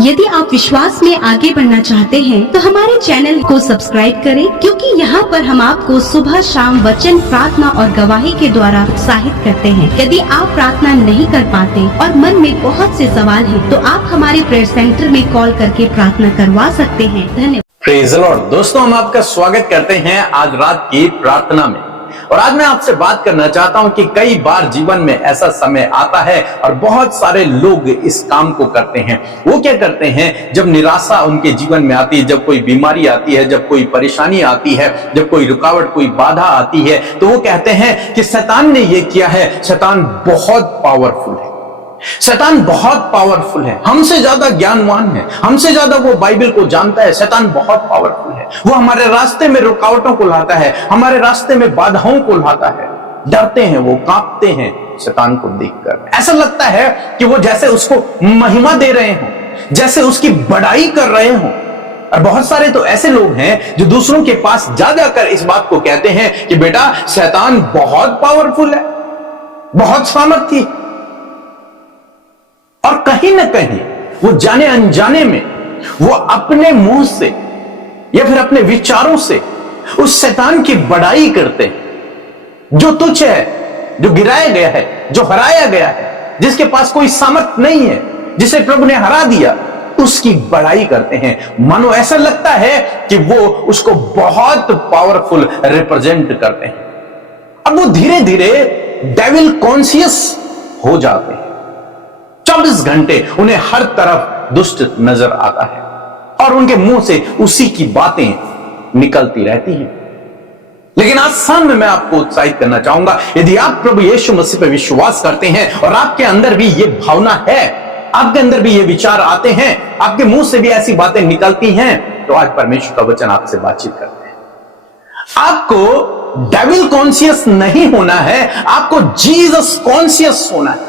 यदि आप विश्वास में आगे बढ़ना चाहते हैं तो हमारे चैनल को सब्सक्राइब करें, क्योंकि यहाँ पर हम आपको सुबह शाम वचन, प्रार्थना और गवाही के द्वारा उत्साहित करते हैं। यदि आप प्रार्थना नहीं कर पाते और मन में बहुत से सवाल हैं, तो आप हमारे प्रेयर सेंटर में कॉल करके प्रार्थना करवा सकते हैं। धन्यवाद। Praise the Lord. दोस्तों, हम आपका स्वागत करते हैं आज रात की प्रार्थना में। और आज मैं आपसे बात करना चाहता हूं कि कई बार जीवन में ऐसा समय आता है और बहुत सारे लोग इस काम को करते हैं। वो क्या करते हैं, जब निराशा उनके जीवन में आती है, जब कोई बीमारी आती है, जब कोई परेशानी आती है, जब कोई रुकावट, कोई बाधा आती है, तो वो कहते हैं कि शैतान ने ये किया है, शैतान बहुत पावरफुल है, शैतान बहुत पावरफुल है, हमसे ज्यादा ज्ञानवान है, हमसे ज्यादा वो बाइबल को जानता है। शैतान बहुत पावरफुल है, वो हमारे रास्ते में रुकावटों को लाता है, हमारे रास्ते में बाधाओं को लाता है। डरते हैं, वो कांपते हैं शैतान को देखकर। ऐसा लगता है कि वो जैसे उसको महिमा दे रहे हो, जैसे उसकी बड़ाई कर रहे हो। और बहुत सारे तो ऐसे लोग हैं जो दूसरों के पास जा जाकर इस बात को कहते हैं कि बेटा शैतान बहुत पावरफुल है, बहुत सामर्थी। और कहीं ना कहीं वो जाने अनजाने में वो अपने मुंह से या फिर अपने विचारों से उस शैतान की बड़ाई करते हैं, जो तुच्छ है, जो गिराया गया है, जो हराया गया है, जिसके पास कोई सामर्थ नहीं है, जिसे प्रभु ने हरा दिया, उसकी बड़ाई करते हैं। मानो ऐसा लगता है कि वो उसको बहुत पावरफुल रिप्रेजेंट करते हैं। अब वो धीरे धीरे डेविल कॉन्शियस हो जाते हैं। 24 घंटे उन्हें हर तरफ दुष्ट नजर आता है और उनके मुंह से उसी की बातें निकलती रहती हैं। लेकिन आज शाम में मैं आपको उत्साहित करना चाहूंगा, यदि आप प्रभु यीशु मसीह पर विश्वास करते हैं और आपके अंदर भी ये भावना है, आपके अंदर भी ये विचार आते हैं, आपके मुंह से भी ऐसी बातें निकलती हैं, तो आज परमेश्वर का वचन आपसे बातचीत करते हैं। आपको डेविल कॉन्शियस नहीं होना है, आपको जीसस कॉन्शियस होना है।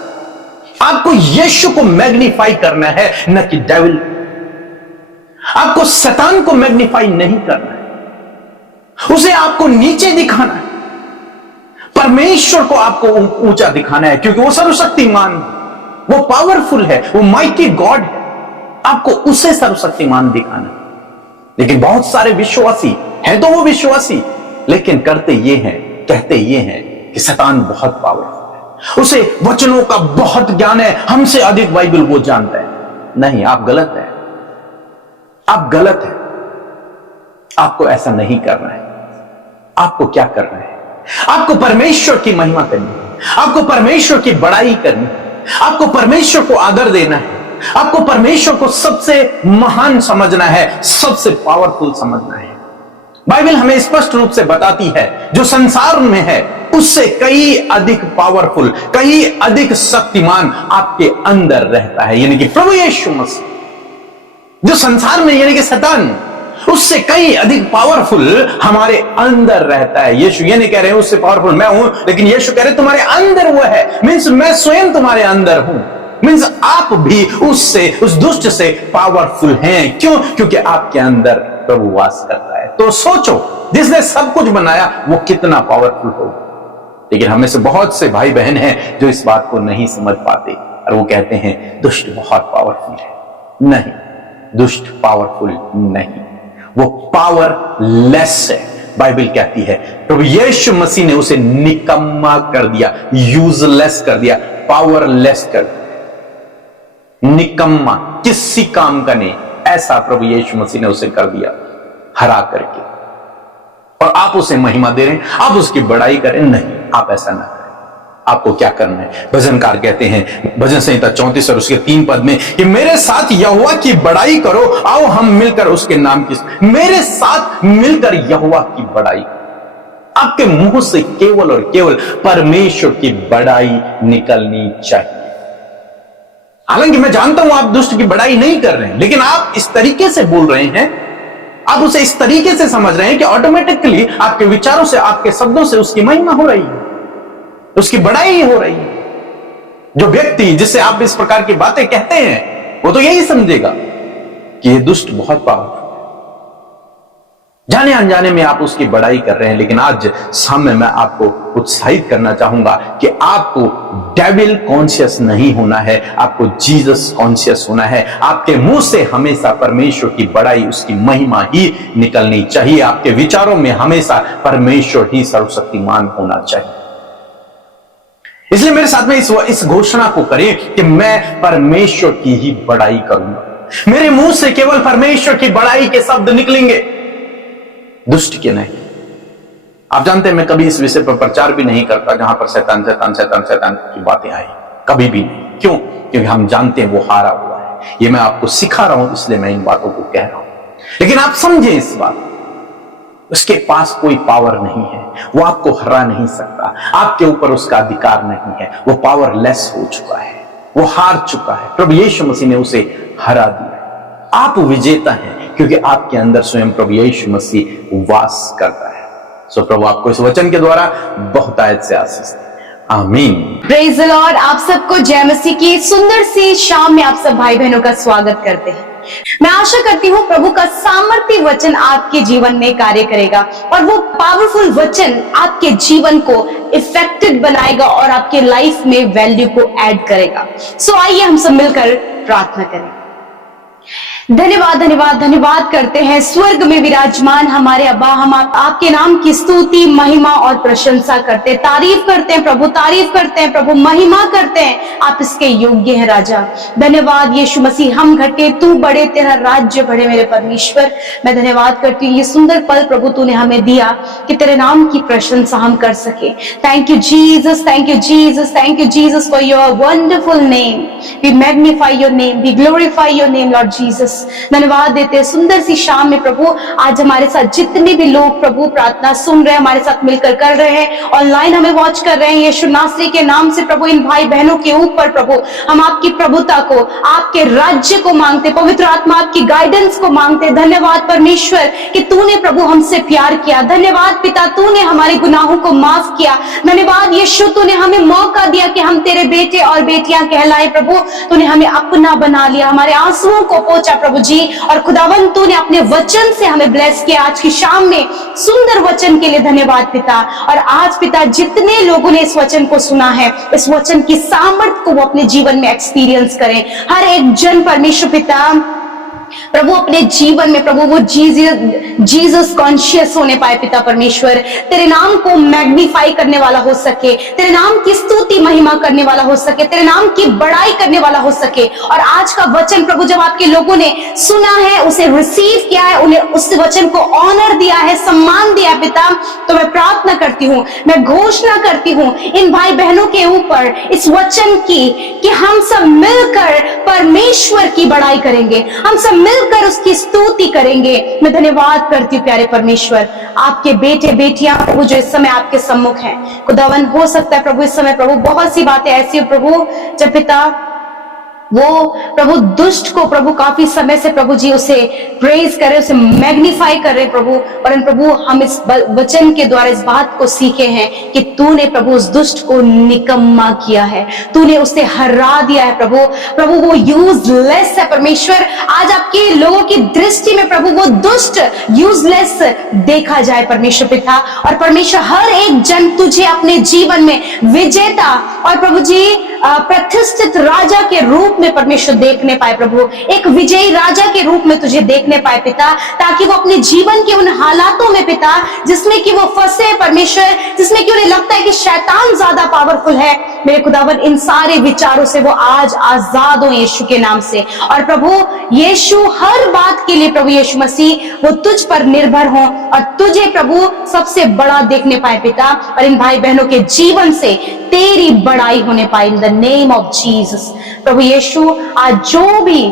आपको यीशु को मैग्नीफाई करना है, न कि डेविल। आपको शैतान को मैग्नीफाई नहीं करना है, उसे आपको नीचे दिखाना है। परमेश्वर को आपको ऊंचा दिखाना है, क्योंकि वो सर्वशक्तिमान है, वो पावरफुल है, वो माइटी गॉड है। आपको उसे सर्वशक्तिमान दिखाना है। लेकिन बहुत सारे विश्वासी हैं, तो वो विश्वासी, लेकिन करते ये हैं, कहते ये हैं कि शैतान बहुत पावरफुल, उसे वचनों का बहुत ज्ञान है, हमसे अधिक बाइबल वो जानता है। नहीं, आप गलत हैं, आप गलत हैं। आपको ऐसा नहीं करना है। आपको क्या करना है? आपको परमेश्वर की महिमा करनी है, आपको परमेश्वर की बड़ाई करनी है, आपको परमेश्वर को आदर देना है, आपको परमेश्वर को सबसे महान समझना है, सबसे पावरफुल समझना है। बाइबल हमें स्पष्ट रूप से बताती है, जो संसार में है उससे कई अधिक पावरफुल, कई अधिक शक्तिमान आपके अंदर रहता है, यानी कि प्रभु यीशु मसीह। जो संसार में यानी कि शैतान, उससे कई अधिक पावरफुल हमारे अंदर रहता है। यीशु ये नहीं कह रहे हैं उससे पावरफुल मैं हूं, लेकिन यीशु कह रहे तुम्हारे अंदर वो है। मीन्स मैं स्वयं तुम्हारे अंदर हूं। मीन्स आप भी उससे, उस दुष्ट से पावरफुल हैं। क्यों? क्योंकि आपके अंदर प्रभु वास करता है। तो सोचो, जिसने सब कुछ बनाया वो कितना पावरफुल होगा। लेकिन हमें से बहुत से भाई बहन हैं जो इस बात को नहीं समझ पाते और वो कहते हैं दुष्ट बहुत पावरफुल है। नहीं, दुष्ट पावरफुल नहीं, वो पावरलेस है। बाइबल कहती है प्रभु यीशु मसीह ने उसे निकम्मा कर दिया, यूजलेस कर दिया, पावरलेस कर दिया। निकम्मा, किसी काम का नहीं, ऐसा प्रभु यीशु मसीह ने उसे कर दिया, हरा करके। और आप उसे महिमा दे रहे हैं, आप उसकी बड़ाई करें। नहीं, आप ऐसा ना करें। आपको क्या करना है? भजनकार कहते हैं भजन संहिता 34 और उसके 3 पद में कि मेरे साथ यहोवा की बड़ाई करो, आओ हम मिलकर उसके नाम की। मेरे साथ मिलकर यहोवा की बड़ाई। आपके मुंह से केवल और केवल परमेश्वर की बड़ाई निकलनी चाहिए। हालांकि मैं जानता हूं आप दुष्ट की बड़ाई नहीं कर रहे हैं, लेकिन आप इस तरीके से बोल रहे हैं, आप उसे इस तरीके से समझ रहे हैं कि ऑटोमेटिकली आपके विचारों से, आपके शब्दों से उसकी महिमा हो रही है, उसकी बड़ाई हो रही है। जो व्यक्ति जिससे आप इस प्रकार की बातें कहते हैं, वो तो यही समझेगा कि ये दुष्ट बहुत पावरफुल जाने अनजाने में आप उसकी बड़ाई कर रहे हैं, लेकिन आज सामने मैं आपको उत्साहित करना चाहूंगा कि आपको डेविल कॉन्शियस नहीं होना है, आपको जीसस कॉन्शियस होना है। आपके मुंह से हमेशा परमेश्वर की बड़ाई, उसकी महिमा ही निकलनी चाहिए। आपके विचारों में हमेशा परमेश्वर ही सर्वशक्तिमान होना चाहिए। इसलिए मेरे साथ में इस घोषणा को करें कि मैं परमेश्वर की ही बड़ाई करूंगा। मेरे मुंह से केवल परमेश्वर की बड़ाई के शब्द निकलेंगे, दुष्ट के नहीं। आप जानते हैं मैं कभी इस विषय पर प्रचार भी नहीं करता जहां पर शैतान शैतान शैतान शैतान की बातें आई, कभी भी नहीं। क्यों? क्योंकि हम जानते हैं वो हारा हुआ है। ये मैं आपको सिखा रहा हूं, इसलिए मैं इन बातों को कह रहा हूं। लेकिन आप समझें इस बात, उसके पास कोई पावर नहीं है, वो आपको हरा नहीं सकता, आपके ऊपर उसका अधिकार नहीं है, वो पावरलेस हो चुका है, वो हार चुका है। प्रभु यीशु मसीह ने उसे हरा दिया। आप विजेता हैं क्योंकि आपके अंदर स्वयं प्रभु यीशु मसीह वास करता है। सो प्रभु आपको इस वचन के द्वारा बहुतायत से आशीष दे। आमीन। Praise the Lord. आप सबको जय मसीह की सुंदर सी शाम में आप सब भाई बहनों का स्वागत करते हैं। मैं आशा करती हूँ प्रभु का सामर्थ्य वचन आपके जीवन में कार्य करेगा और वो पावरफुल वचन आपके जीवन को इफेक्टिव बनाएगा और आपके लाइफ में वैल्यू को ऐड करेगा। सो आइए हम सब मिलकर प्रार्थना करें। धन्यवाद धन्यवाद धन्यवाद करते हैं स्वर्ग में विराजमान हमारे अब्बा, हम आपके नाम की स्तुति महिमा और प्रशंसा करते हैं, तारीफ करते हैं प्रभु, तारीफ करते हैं प्रभु, महिमा करते हैं। आप इसके योग्य हैं राजा। धन्यवाद यीशु मसीह, हम घटे तू बड़े, तेरा राज्य बढ़े मेरे परमेश्वर। मैं धन्यवाद करती हूँ ये सुंदर पल प्रभु तूने हमें दिया कि तेरे नाम की प्रशंसा हम कर सके। Thank you Jesus, thank you Jesus, thank you Jesus for your wonderful name. We magnify your name, we glorify your name Lord Jesus. धन्यवाद देते हैं सुंदर सी शाम में प्रभु। आज हमारे साथ जितने भी लोग प्रभु प्रार्थना सुन रहे हैं, हमारे साथ मिलकर कर रहे हैं, ऑनलाइन हमें वॉच कर रहे हैं, यीशु नासरी के नाम से प्रभु इन भाई बहनों के ऊपर प्रभु हम आपकी प्रभुता को, आपके राज्य को मांगते, पवित्र आत्मा आपकी गाइडेंस को मांगते। धन्यवाद परमेश्वर कि तूने प्रभु हमसे प्यार किया। धन्यवाद पिता तूने हमारे गुनाहों को माफ किया। धन्यवाद यीशु तूने हमें मौका दिया कि हम तेरे बेटे और बेटियां कहलाए। प्रभु तूने हमें अपना बना लिया, हमारे आंसुओं को पोंछा प्रभु जी। और खुदावन तूने अपने वचन से हमें ब्लेस किया आज की शाम में, सुंदर वचन के लिए धन्यवाद पिता। और आज पिता जितने लोगों ने इस वचन को सुना है, इस वचन की सामर्थ को वो अपने जीवन में एक्सपीरियंस करें। हर एक जन परमेश्वर पिता प्रभु अपने जीवन में प्रभु वो जीसस कॉन्शियस होने पाए पिता परमेश्वर, तेरे नाम को मैग्नीफाई करने वाला हो सके, तेरे नाम की स्तुति महिमा करने वाला हो सके, तेरे नाम की बड़ाई करने वाला हो सके। और आज का वचन प्रभु जब आपके लोगों ने सुना है, उसे रिसीव किया है, उन्हें उस वचन को ऑनर दिया है, सम्मान दिया पिता, तो मैं प्रार्थना करती हूँ, मैं घोषणा करती हूँ इन भाई बहनों के ऊपर इस वचन की कि हम सब मिलकर परमेश्वर की बड़ाई करेंगे, हम सब मिलकर उसकी स्तुति करेंगे। मैं धन्यवाद करती हूँ प्यारे परमेश्वर, आपके बेटे बेटियां प्रभु जो इस समय आपके सम्मुख हैं। खुदावन हो सकता है प्रभु इस समय प्रभु बहुत सी बातें ऐसी हो प्रभु जब पिता वो प्रभु दुष्ट को प्रभु काफी समय से प्रभु जी उसे प्रेज करे, उसे मैग्नीफाई करे प्रभु। और प्रभु हम इस वचन के द्वारा इस बात को सीखे हैं कि तूने प्रभु उस दुष्ट को निकम्मा किया है, तूने उसे हरा दिया है प्रभु। प्रभु वो यूजलेस है परमेश्वर। आज आपके लोगों की दृष्टि में प्रभु वो दुष्ट यूजलेस देखा जाए परमेश्वर पिता। और परमेश्वर हर एक जन तुझे अपने जीवन में विजेता और प्रभु जी प्रतिष्ठित राजा के रूप में परमेश्वर देखने पाए प्रभु, एक विजयी राजा के रूप में तुझे देखने पाए पिता, ताकि वो अपने जीवन के उन हालातों में पिता जिसमें कि वो फंसे हैं परमेश्वर, जिसमें कि उन्हें लगता है कि शैतान ज्यादा पावरफुल है, मेरे खुदावन इन सारे विचारों से वो आज आजाद हो यीशु के नाम से। और प्रभु यीशु हर बात के लिए प्रभु यीशु मसीह वो तुझ पर निर्भर हो और तुझे प्रभु सबसे बड़ा देखने पाए पिता। और इन भाई बहनों के जीवन से तेरी बड़ाई होने पाए in the name of Jesus. प्रभु यीशु आज जो भी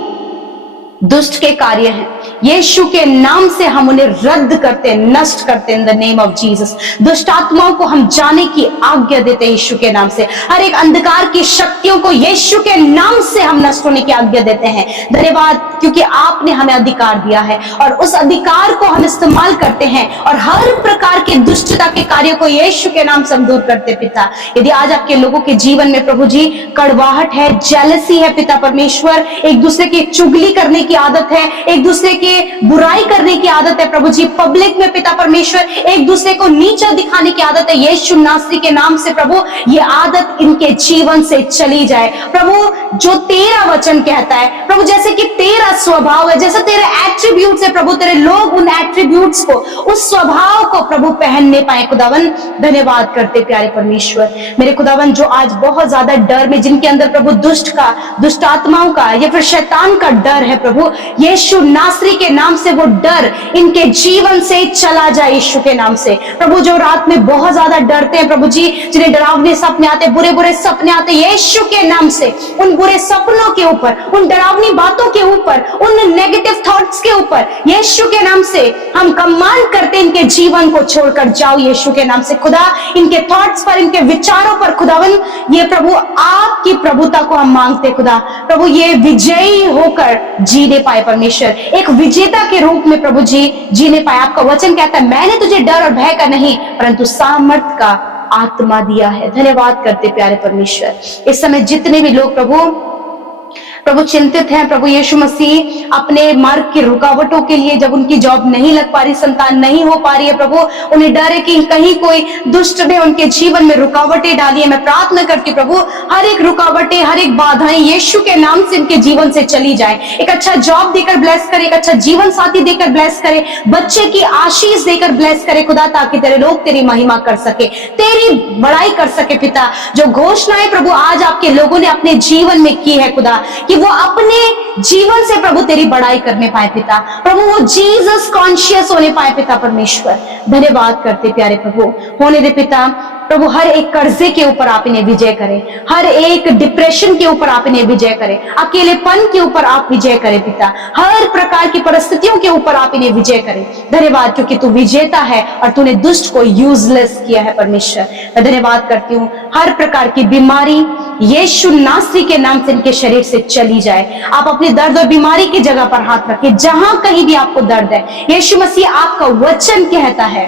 दुष्ट के कार्य हैं यीशु के नाम से हम उन्हें रद्द करते, नष्ट करते इन द नेम ऑफ जीसस। दुष्ट आत्माओं को हम जाने की आज्ञा देते यीशु के नाम से। हर एक अंधकार की शक्तियों को यीशु के नाम से हम नष्ट होने की आज्ञा देते हैं। धन्यवाद क्योंकि आपने हमें अधिकार दिया है और उस अधिकार को हम इस्तेमाल करते हैं और हर प्रकार के दुष्टता के कार्यों को यीशु के नाम से हम दूर करते पिता। यदि आज आपके लोगों के जीवन में प्रभु जी कड़वाहट है, जेलसी है पिता परमेश्वर, एक दूसरे की चुगली करने की आदत है, एक दूसरे के बुराई करने की आदत है प्रभु जी, पब्लिक में पिता परमेश्वर एक दूसरे को नीचा दिखाने की आदत है, यीशु नासरी के नाम से प्रभु ये आदत इनके जीवन से चली जाए प्रभु। जो तेरा वचन कहता है प्रभु, जैसे कि तेरा स्वभाव है, जैसे तेरे एट्रीब्यूट्स है प्रभु, तेरे लोग उन एट्रीब्यूट्स को, उस स्वभाव को प्रभु पहनने पाए खुदावन। धन्यवाद करते प्यारे परमेश्वर मेरे खुदावन, जो आज बहुत ज्यादा डर में, जिनके अंदर प्रभु दुष्ट आत्माओं का या फिर शैतान का डर है प्रभु, यीशु नासरी के नाम से वो डर इनके जीवन से चला जाए यीशु के नाम से प्रभु। जो रात में बहुत ज्यादा डरते हैं प्रभु जी, जिन्हें डरावने सपने आते, बुरे बुरे सपने आते, यीशु के नाम से उन बुरे सपनों के ऊपर, उन डरावनी बातों के ऊपर, उन नेगेटिव थॉट्स के ऊपर यीशु के नाम से हम कमांड करते, इनके जीवन को छोड़कर जाओ यीशु के नाम से खुदा। इनके थॉट्स पर, इनके विचारों पर खुदावन ये प्रभु आपकी प्रभुता को हम मांगते खुदा प्रभु, ये विजयी होकर जीने पाए परमेश्वर, एक विजेता के रूप में प्रभु जी जीने पाए। आपका वचन कहता है मैंने तुझे डर और भय का नहीं परंतु सामर्थ का आत्मा दिया है। धन्यवाद करते प्यारे परमेश्वर। इस समय जितने भी लोग प्रभु चिंतित हैं प्रभु यीशु मसीह अपने मार्ग की रुकावटों के लिए, जब उनकी जॉब नहीं लग पा रही, संतान नहीं हो पा रही है प्रभु, उन्हें डर है कि कहीं कोई दुष्ट ने उनके जीवन में रुकावटें डाली है, मैं प्रार्थना करती प्रभु हर एक रुकावटें, हर एक बाधाएं यीशु के नाम से इनके जीवन से चली जाए। एक अच्छा जॉब देकर ब्लेस करे, एक अच्छा जीवन साथी देकर ब्लेस करे, बच्चे की आशीष देकर ब्लेस करे खुदा, ताकि तेरे लोग तेरी महिमा कर सके, तेरी बड़ाई कर सके पिता। जो घोषणाएं प्रभु आज आपके लोगों ने अपने जीवन में की है खुदा, कि वो अपने जीवन से प्रभु तेरी बड़ाई करने पाए पिता प्रभु, वो जीसस कॉन्शियस होने पाए पिता परमेश्वर। धन्यवाद करते प्यारे प्रभु, होने दे पिता प्रभु, हर एक कर्जे के ऊपर आप इन्हें विजय करें, हर एक डिप्रेशन के ऊपर आप इन्हें विजय करें, अकेलेपन के ऊपर आप विजय करें पिता, हर प्रकार की परिस्थितियों के ऊपर आप इन्हें विजय करें। धन्यवाद क्योंकि तू विजेता है और तूने दुष्ट को यूजलेस किया है परमेश्वर। मैं धन्यवाद करती हूँ, हर प्रकार की बीमारी यीशु नासरी के नाम से इनके शरीर से चली जाए। आप अपने दर्द और बीमारी की जगह पर हाथ रखिए, जहां कहीं भी आपको दर्द है, यीशु मसीह आपका वचन कहता है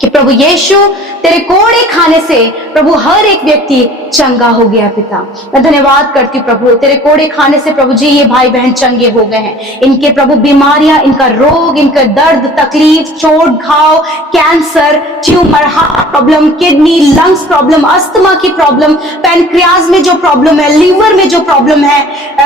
कि प्रभु यीशु तेरे कोड़े खाने से प्रभु हर एक व्यक्ति चंगा हो गया पिता। मैं धन्यवाद करती हूँ प्रभु, तेरे कोड़े खाने से प्रभु जी ये भाई बहन चंगे हो गए हैं। इनके प्रभु बीमारियां, इनका रोग, इनका दर्द, तकलीफ, चोट, घाव, cancer, tumour, heart problem, kidney, lungs problem, asthma की प्रॉब्लम, पैनक्रियाज में जो प्रॉब्लम है, लीवर में जो प्रॉब्लम है,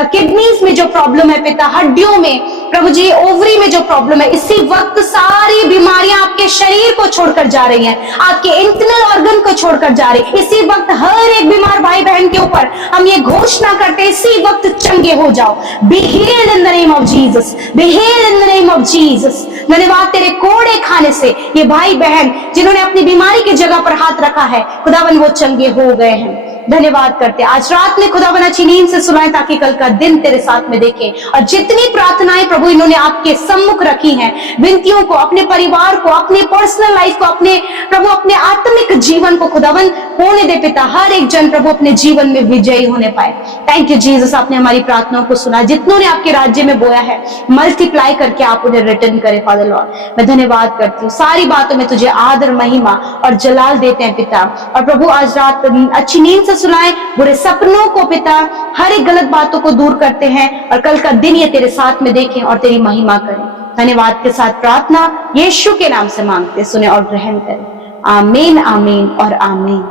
किडनीज में जो प्रॉब्लम है पिता, हड्डियों में प्रभु जी, ओवरी में जो प्रॉब्लम है, इसी वक्त सारी बीमारियां आपके शरीर को छोड़कर जा रही हैं, आपके इंटरनल ऑर्गन को छोड़कर जा रही है। इसी वक्त हर एक बीमार भाई बहन के ऊपर हम ये घोषणा करते हैं, इसी वक्त चंगे हो जाओ। Be healed in the name of Jesus, be healed in the name of Jesus. धन्यवाद, तेरे कोड़े खाने से ये भाई बहन जिन्होंने अपनी बीमारी की जगह पर हाथ रखा है खुदावन, वो चंगे हो गए हैं। धन्यवाद करते आज रात में खुदावन अच्छी नींद से सुनाए, ताकि कल का दिन तेरे साथ में देखें। और जितनी प्रार्थनाएं प्रभु इन्होंने आपके सम्मुख रखी हैं, विनतियों को, अपने परिवार को, अपने पर्सनल लाइफ को, अपने प्रभु अपने आत्मिक जीवन को खुदावन होने दे पिता, हर एक जन प्रभु अपने जीवन में विजयी होने पाए। थैंक यू जीसस, आपने हमारी प्रार्थनाओं को सुना। जितनों ने आपके राज्य में बोया है मल्टीप्लाई करके आप उन्हें रिटर्न करें फादर लॉर्ड। मैं धन्यवाद करती हूँ, सारी बातों में तुझे आदर, महिमा और जलाल देते हैं पिता। और प्रभु आज रात अच्छी नींद सुनाए, बुरे सपनों को पिता, हर एक गलत बातों को दूर करते हैं, और कल का दिन ये तेरे साथ में देखें और तेरी महिमा करें। धन्यवाद के साथ प्रार्थना यीशु के नाम से मांगते, सुने और ग्रहण करें। आमीन, आमीन और आमीन।